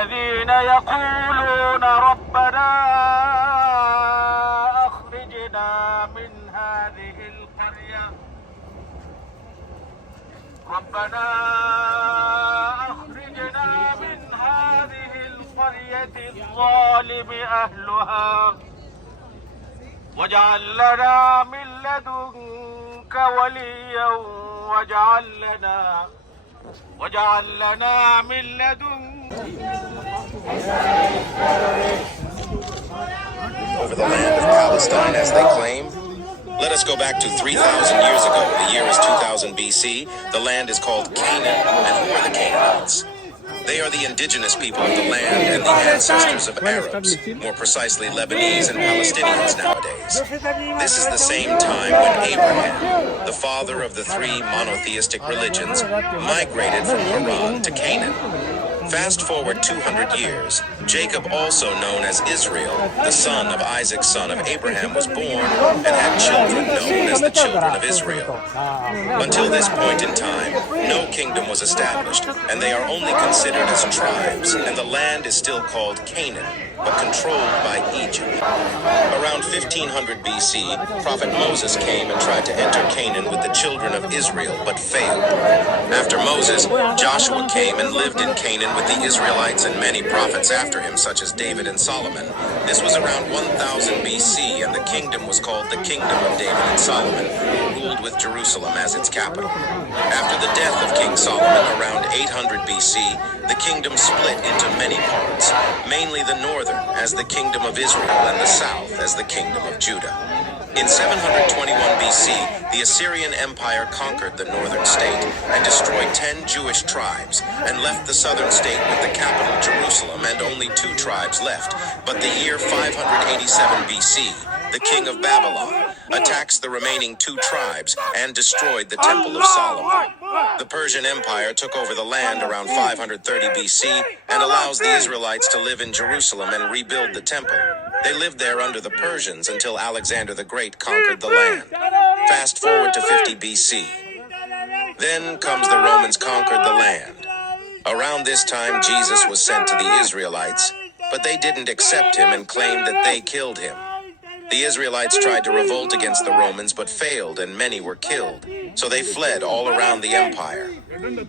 الذين يقولون ربنا أخرجنا من هذه القرية الظالم أهلها واجعل لنا من لدنك وليا واجعل لنا من لدنك. Over the land of Palestine, as they claim. Let us go back to 3,000 years ago. The year is 2000 BC. The land is called Canaan. And who are the Canaanites? They are the indigenous people of the land and the ancestors of Arabs, more precisely Lebanese and Palestinians nowadays. This is the same time when Abraham, the father of the three monotheistic religions, migrated from Haran to Canaan. Fast forward 200 years, Jacob, also known as Israel, the son of Isaac's son of Abraham, was born and had children known as the children of Israel. Until this point in time, no kingdom was established, and they are only considered as tribes, and the land is still called Canaan, but controlled by Egypt. Around 1500 BC, Prophet Moses came and tried to enter Canaan with the children of Israel, but failed. After Moses, Joshua came and lived in Canaan with the Israelites and many prophets after him, such as David and Solomon. This was around 1000 BC, and the kingdom was called the Kingdom of David and Solomon, who ruled with Jerusalem as its capital. After the death of King Solomon around 800 BC, the kingdom split into many parts, mainly the northern as the Kingdom of Israel and the south as the Kingdom of Judah. In 721 BC, the Assyrian Empire conquered the northern state and destroyed 10 Jewish tribes and left the southern state with the capital Jerusalem and only 2 tribes left. But the year 587 BC, the king of Babylon attacks the remaining 2 tribes and destroyed the Temple of Solomon. The Persian Empire took over the land around 530 BC and allows the Israelites to live in Jerusalem and rebuild the temple. They lived there under the Persians until Alexander the Great conquered the land. Fast forward to 50 BC. Then comes the Romans conquered the land. Around this time, Jesus was sent to the Israelites, but they didn't accept him and claimed that they killed him. The Israelites tried to revolt against the Romans but failed, and many were killed. So they fled all around the empire.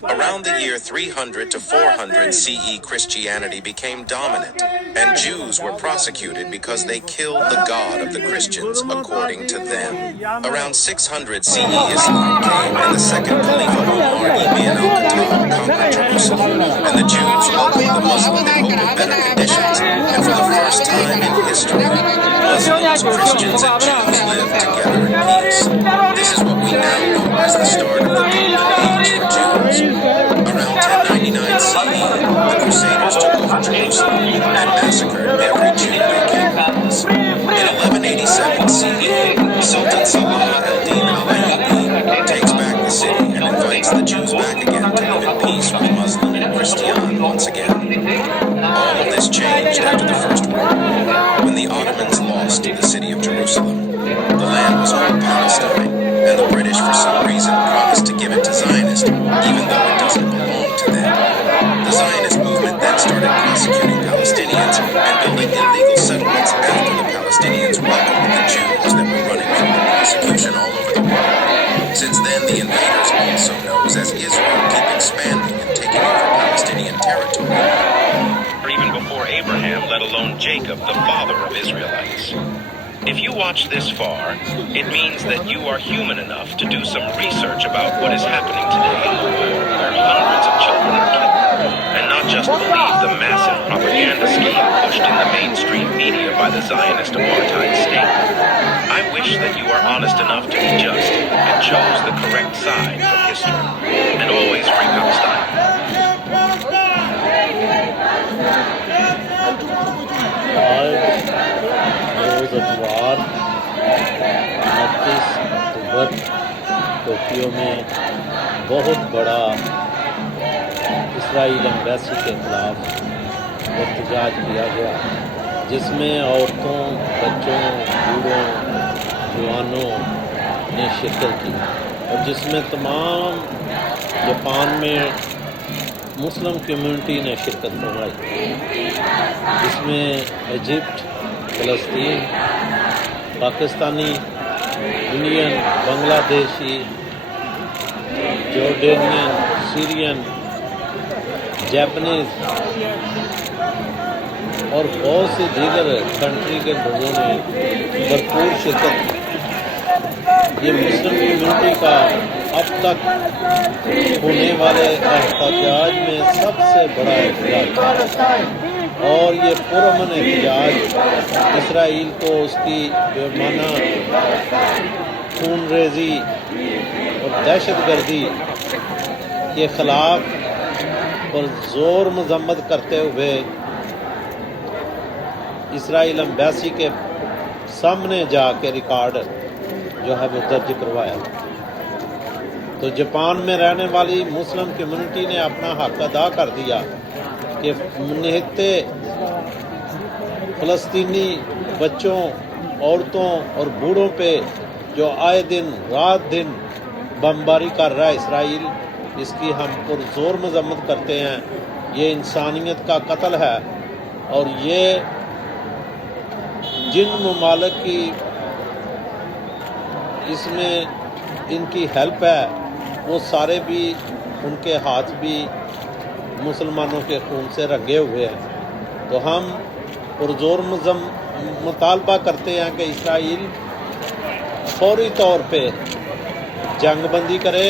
Around the year 300 to 400 CE, Christianity became dominant, and Jews were prosecuted because they killed the God of the Christians, according to them. Around 600 CE, Islam came, and the second Caliph Omar ibn al-Khattab conquered Jerusalem, and the Jews welcomed the Muslims in hope of better conditions, and for the first time in history, Muslims, Christians, and Jews lived together in peace. This is what we now know as the start of the Golden Age for Jews. Around 1099 CE, the Crusaders took over Jerusalem and massacred every Jew they came across. In 1187 CE, Sultan Salah al-Din al-Ayyubi takes back the city and invites the Jews back again to live in peace with Muslim and Christian once again. All of this changed after the First World War, when the Ottomans lost the city of Jerusalem. The land was called Palestine, and the British, for some reason, promised to give it to Zionists, even though it doesn't belong to them. The Zionist movement then started prosecuting Palestinians and building illegal settlements after the Palestinians welcomed the Jews that were running from the prosecution all over the world. Since then, the invaders, also known as Israel, keep expanding and taking over Palestinian territory. Or even before Abraham, let alone Jacob, the father of Israelites. If you watch this far, it means that you are human enough to do some research about what is happening today in the war where hundreds of children are killed, and not just believe the massive propaganda scheme pushed in the mainstream media by the Zionist apartheid state. I wish that you are honest enough to be just and chose the correct side from history. And always free Palestine. रोज़ 29 अक्टूबर Tokyo में बहुत बड़ा Israel embassy के खिलाफ एहतजाज किया गया, जिसमें औरतों, बच्चों, बूढ़ों, जवानों ने शिरकत की और जिसमें तमाम जापान में मुस्लिम कम्युनिटी ने शिरकत फरमाई, जिसमें इजिप्ट, फ़लस्तीन, Pakistani, Indian, Bangladeshi, Jordanian, Syrian, Japanese और बहुत से दीगर कंट्री के लोगों ने भरपूर शिरकत की। ये मुस्लिम कम्युनिटी का अब तक होने वाले एहतजाज में सबसे बड़ा एहतजाज, और ये पुरअमन एहतजाज इसराइल को उसकी बेमाना खूनरेज़ी और दहशतगर्दी के ख़िलाफ़ पर ज़ोर मज़म्मत करते हुए इसराइल एम्बेसी के सामने जाके रिकॉर्ड जो है वो दर्ज करवाया। तो जापान में रहने वाली मुस्लिम कम्युनिटी ने अपना हक अदा कर दिया कि निहत्ते फ़लस्तीनी बच्चों, औरतों और बूढ़ों पे जो आए दिन रात दिन बमबारी कर रहा है इसराइल, इसकी हम पुरज़ोर मज़म्मत करते हैं। ये इंसानियत का कत्ल है, और ये जिन ममालिक की इसमें इनकी हेल्प है, वो सारे भी उनके हाथ भी मुसलमानों के खून से रंगे हुए हैं। तो हम पुरज़ोर मुतालबा करते हैं कि इसराइल फौरी तौर पे जंगबंदी करे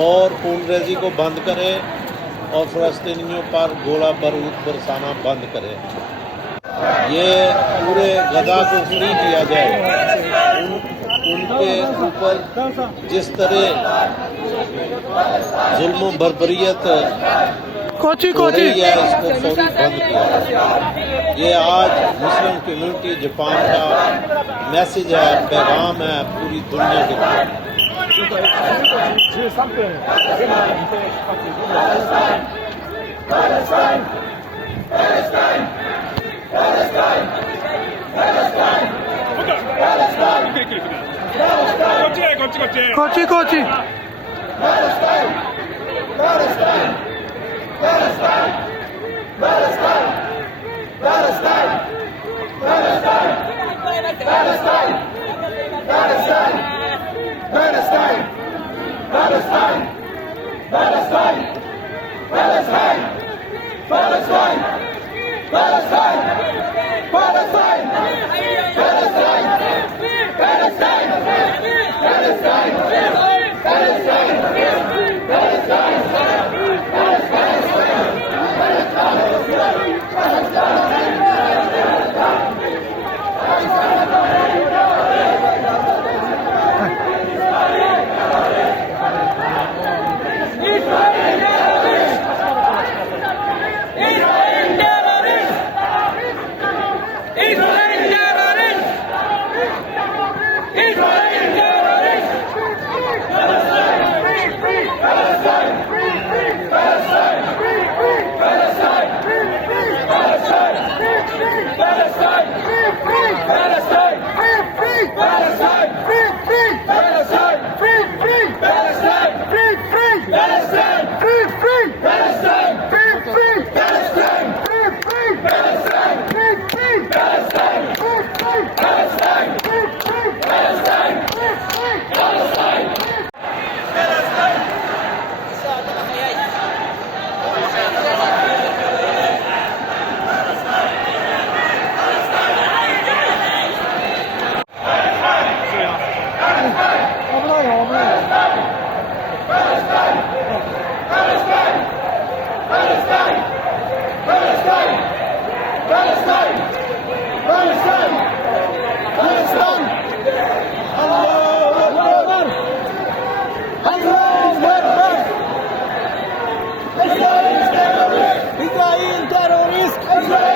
और खूनरेज़ी को बंद करे और फ़लस्तीनियों पर गोला बारूद बरसाना बंद करे। ये पूरे गजा को फ्री किया जाए। उनके ऊपर जिस तरह जुल्म बर्बरियत हो रही है, इसको फौरी बंद किया जाए। ये आज मुस्लिम कम्युनिटी जापान का मैसेज है, पैगाम है पूरी दुनिया के लिए। Israel terrorist!